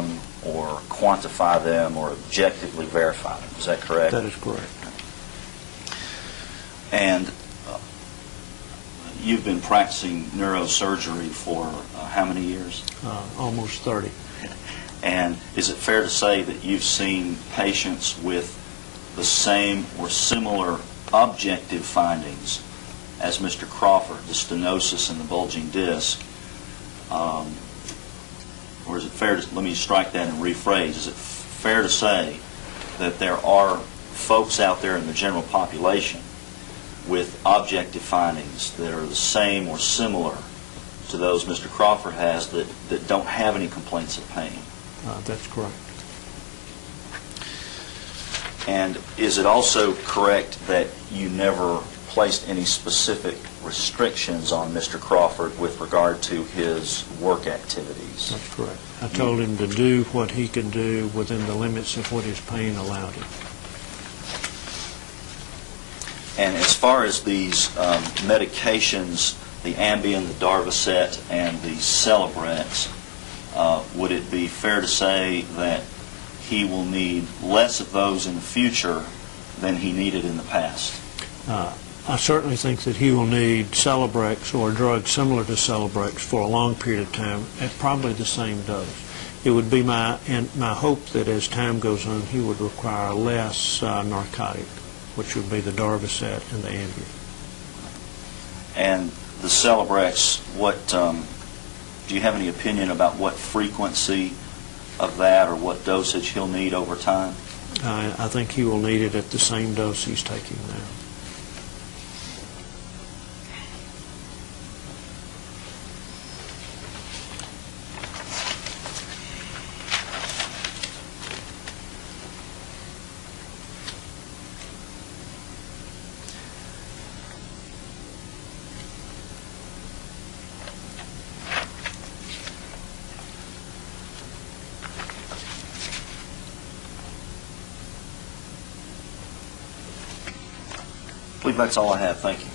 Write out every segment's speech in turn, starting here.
them or quantify them or objectively verify them. Is that correct? That is correct. And you've been practicing neurosurgery for how many years? Almost 30. And is it fair to say that you've seen patients with the same or similar objective findings as Mr. Crawford, the stenosis and the bulging disc? Or is it fair to, let me strike that and rephrase, is it fair to say that there are folks out there in the general population with objective findings that are the same or similar to those Mr. Crawford has that don't have any complaints of pain? That's correct. And is it also correct that you never placed any specific restrictions on Mr. Crawford with regard to his work activities? That's correct. I told him to do what he could do within the limits of what his pain allowed him. And as far as these medications, the Ambien, the Darvocet, and the Celebrex, would it be fair to say that he will need less of those in the future than he needed in the past? I certainly think that he will need Celebrex or a drug similar to Celebrex for a long period of time at probably the same dose. It would be my hope that as time goes on he would require less narcotic, which would be the Darvocet and the Ambien. And the Celebrex, what do you have any opinion about what frequency of that or what dosage he'll need over time? I think he will need it at the same dose he's taking now. I believe that's all I have. Thank you.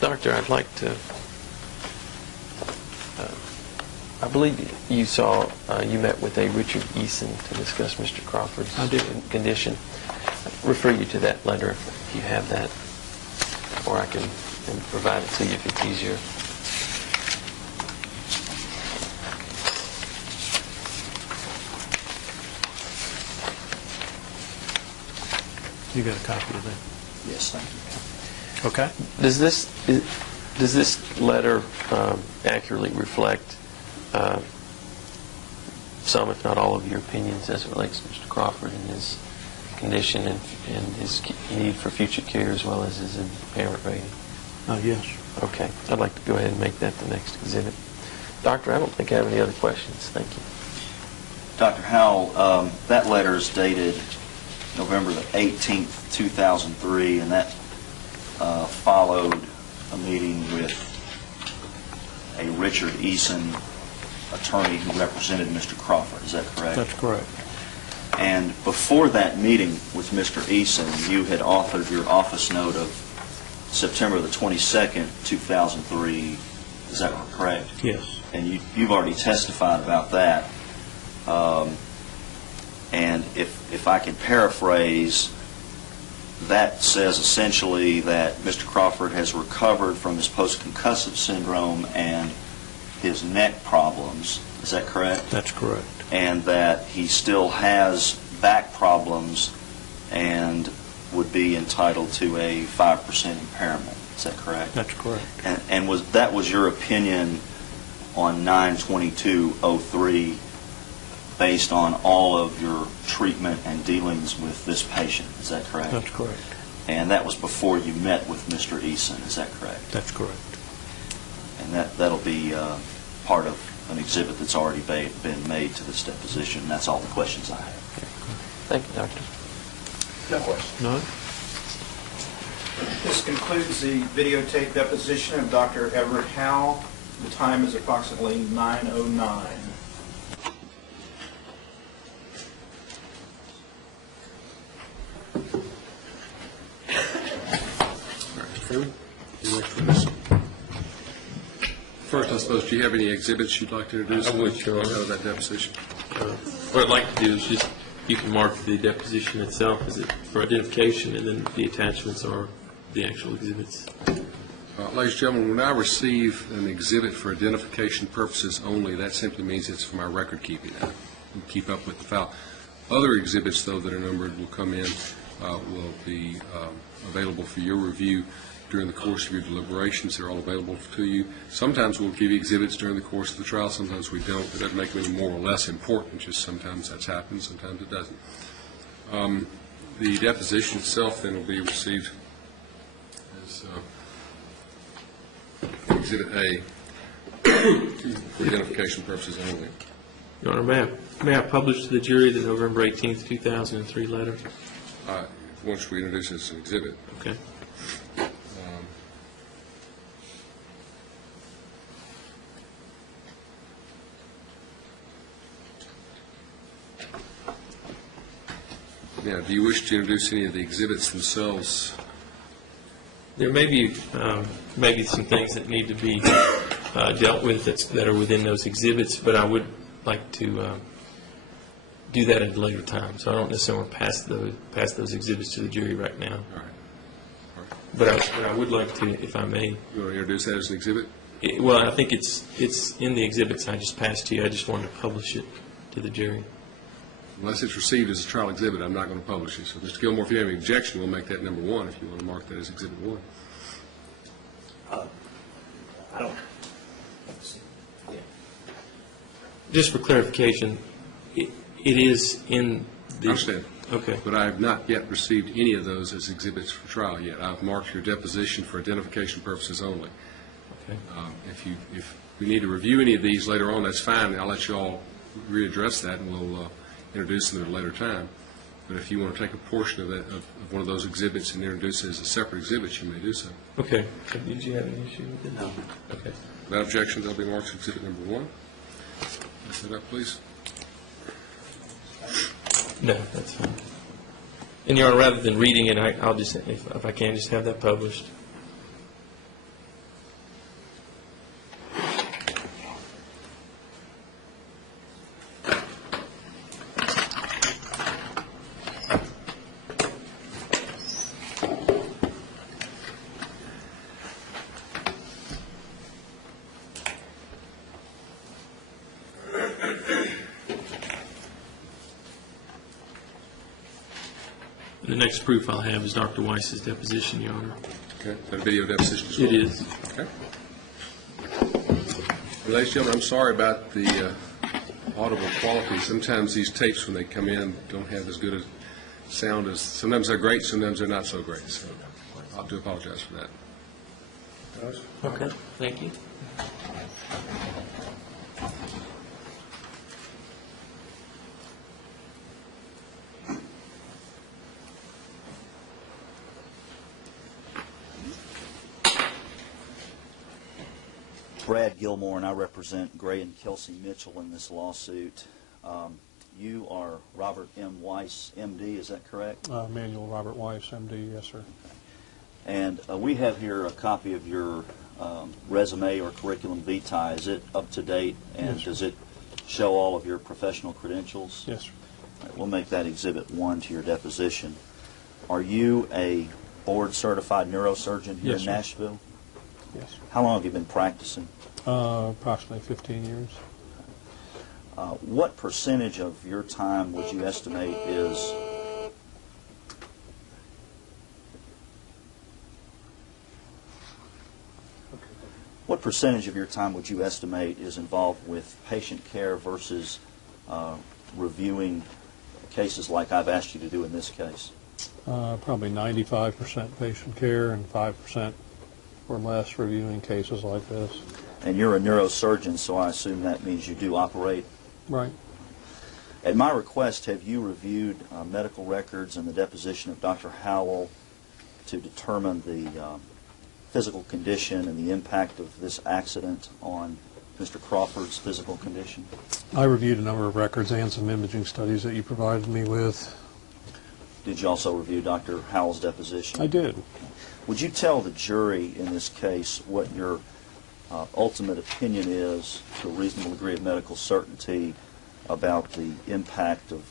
Doctor, I'd like to, I believe you you met with a Richard Eason to discuss Mr. Crawford's condition. I'll refer you to that letter if you have that, or I can provide it to you if it's easier. You got a copy of that? Yes, thank you. Okay. Does this letter accurately reflect some, if not all, of your opinions as it relates to Mr. Crawford and his condition and his need for future care as well as his impairment rating? Yes. Okay. I'd like to go ahead and make that the next exhibit. Doctor, I don't think I have any other questions. Thank you. Dr. Howell, that letter is dated November the 18th, 2003, and that followed a meeting with a Richard Eason attorney who represented Mr. Crawford. Is that correct? That's correct. And before that meeting with Mr. Eason, you had authored your office note of September the 22nd, 2003. Is that correct? Yes. And you've already testified about that. And if I can paraphrase, that says essentially that Mr. Crawford has recovered from his post-concussive syndrome and his neck problems. Is that correct? That's correct. And that he still has back problems and would be entitled to a 5% impairment. Is that correct? That's correct. And that was your opinion on 9/22/03 based on all of your treatment and dealings with this patient. Is that correct? That's correct. And that was before you met with Mr. Eason. Is that correct? That's correct. And that'll be part of an exhibit that's already been made to this deposition. That's all the questions I have. Thank you, Doctor. No questions. None? This concludes the videotape deposition of Dr. Everett Howell. The time is approximately 9:09. Freeman, you ready for this? First, suppose, do you have any exhibits you'd like to introduce? I would, sure. Out of that deposition. What I'd like to do is just, you can mark the deposition itself as it for identification, and then the attachments are the actual exhibits. Ladies and gentlemen, when I receive an exhibit for identification purposes only, that simply means it's for my record keeping. I can keep up with the file. Other exhibits, though, that are numbered will come in, will be available for your review during the course of your deliberations. They're all available to you. Sometimes we'll give you exhibits during the course of the trial. Sometimes we don't. It doesn't make them any more or less important. Just sometimes that's happened. Sometimes it doesn't. The deposition itself then will be received as Exhibit A for identification purposes only. Your Honor, may I publish to the jury the November 18th, 2003 letter? Once we introduce it as an exhibit. Okay. Now, do you wish to introduce any of the exhibits themselves? There may be maybe some things that need to be dealt with that are within those exhibits, but I would like to do that at a later time. So I don't necessarily want to pass those exhibits to the jury right now. All right. But I would like to, if I may. You want to introduce that as an exhibit? Well, I think it's in the exhibits I just passed to you. I just wanted to publish it to the jury. Unless it's received as a trial exhibit, I'm not going to publish it. So, Mr. Gilmore, if you have any objection, we'll make that number 1 if you want to mark that as Exhibit 1. I don't. Just for clarification, it is in the... I understand. Okay. But I have not yet received any of those as exhibits for trial yet. I've marked your deposition for identification purposes only. Okay. If we need to review any of these later on, that's fine. I'll let you all readdress that, and we'll introduce them at a later time. But if you want to take a portion of that, of one of those exhibits and introduce it as a separate exhibit, you may do so. Okay. Did you have any issue with it? No. Okay. Without objection, they'll be marked as Exhibit number 1. Set up, please. No, that's fine. And, Your Honor, rather than reading it, I'll just, if I can, just have that published. The next proof I'll have is Dr. Weiss's deposition, Your Honor. Okay. Is that a video deposition as well? It is. Okay. Well, ladies and gentlemen, I'm sorry about the audible quality. Sometimes these tapes, when they come in, don't have as good a sound as, sometimes they're great, sometimes they're not so great. So I do apologize for that. Okay. Thank you. Brad Gilmore, and I represent Gray and Kelsey Mitchell in this lawsuit. You are Robert M. Weiss, M.D., is that correct? Manuel Robert Weiss, M.D., yes, sir. And we have here a copy of your resume or curriculum vitae. Is it up to date, and Yes, does it show all of your professional credentials? Yes, sir. All right, we'll make that Exhibit 1 to your deposition. Are you a board-certified neurosurgeon here Yes, in sir. Nashville? Yes. How long have you been practicing? Approximately 15 years. What percentage of your time would you estimate is involved with patient care versus reviewing cases like I've asked you to do in this case? Probably 95% patient care and 5% or less reviewing cases like this. And you're a neurosurgeon, so I assume that means you do operate? Right. At my request, have you reviewed medical records and the deposition of Dr. Howell to determine the physical condition and the impact of this accident on Mr. Crawford's physical condition? I reviewed a number of records and some imaging studies that you provided me with. Did you also review Dr. Howell's deposition? I did. Would you tell the jury in this case what your ultimate opinion is, to a reasonable degree of medical certainty, about the impact of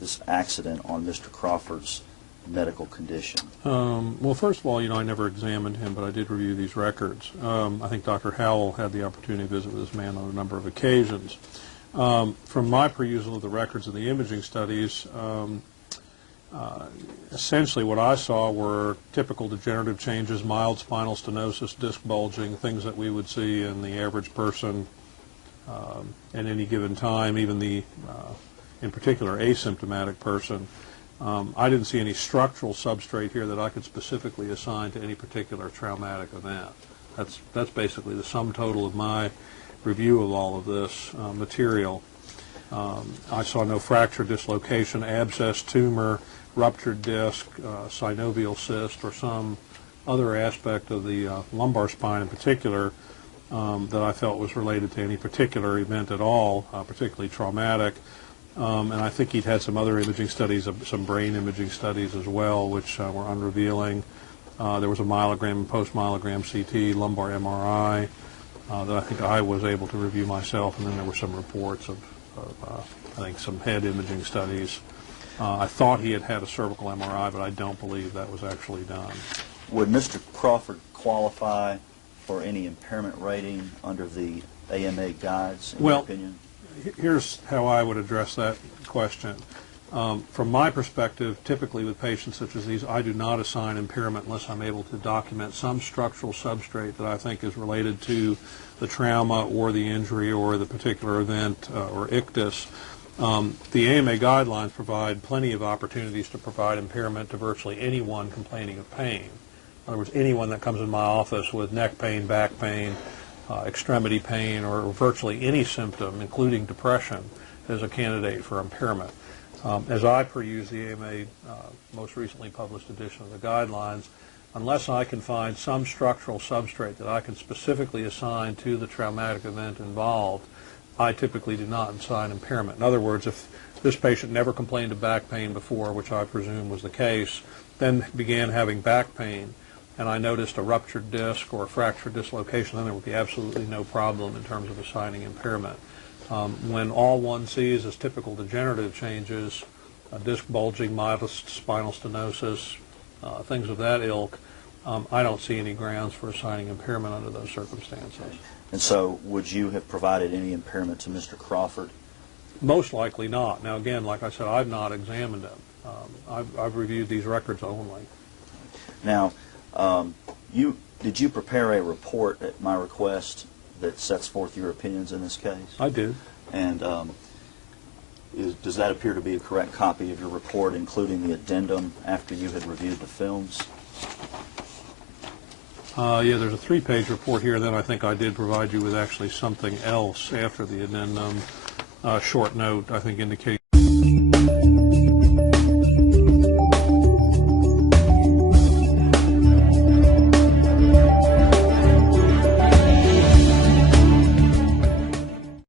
this accident on Mr. Crawford's medical condition? Well, first of all, I never examined him, but I did review these records. I think Dr. Howell had the opportunity to visit with this man on a number of occasions. From my perusal of the records and the imaging studies, essentially what I saw were typical degenerative changes, mild spinal stenosis, disc bulging, things that we would see in the average person at any given time, even the, in particular, asymptomatic person. I didn't see any structural substrate here that I could specifically assign to any particular traumatic event. That's basically the sum total of my review of all of this material. I saw no fracture, dislocation, abscess, tumor, ruptured disc, synovial cyst, or some other aspect of the lumbar spine in particular that I felt was related to any particular event at all, particularly traumatic. And I think he'd had some other imaging studies, some brain imaging studies as well, which were unrevealing. There was a myelogram and post-myelogram CT, lumbar MRI that I think I was able to review myself, and then there were some reports of I think, some head imaging studies. I thought he had had a cervical MRI, but I don't believe that was actually done. Would Mr. Crawford qualify for any impairment rating under the AMA guides, in your opinion? Here's how I would address that question. From my perspective, typically with patients such as these, I do not assign impairment unless I'm able to document some structural substrate that I think is related to the trauma or the injury or the particular event or ictus. The AMA guidelines provide plenty of opportunities to provide impairment to virtually anyone complaining of pain. In other words, anyone that comes in my office with neck pain, back pain, extremity pain, or virtually any symptom, including depression, is a candidate for impairment. As I peruse the AMA most recently published edition of the guidelines, unless I can find some structural substrate that I can specifically assign to the traumatic event involved, I typically do not assign impairment. In other words, if this patient never complained of back pain before, which I presume was the case, then began having back pain, and I noticed a ruptured disc or a fractured dislocation, then there would be absolutely no problem in terms of assigning impairment. When all one sees is typical degenerative changes, disc bulging, mild spinal stenosis, things of that ilk, I don't see any grounds for assigning impairment under those circumstances. And so would you have provided any impairment to Mr. Crawford? Most likely not. Now, again, like I said, I've not examined him. I've reviewed these records only. Now, did you prepare a report at my request that sets forth your opinions in this case? I did. And does that appear to be a correct copy of your report, including the addendum after you had reviewed the films? Yeah, there's a 3-page report here. Then I think I did provide you with actually something else after the addendum, short note, I think, indicating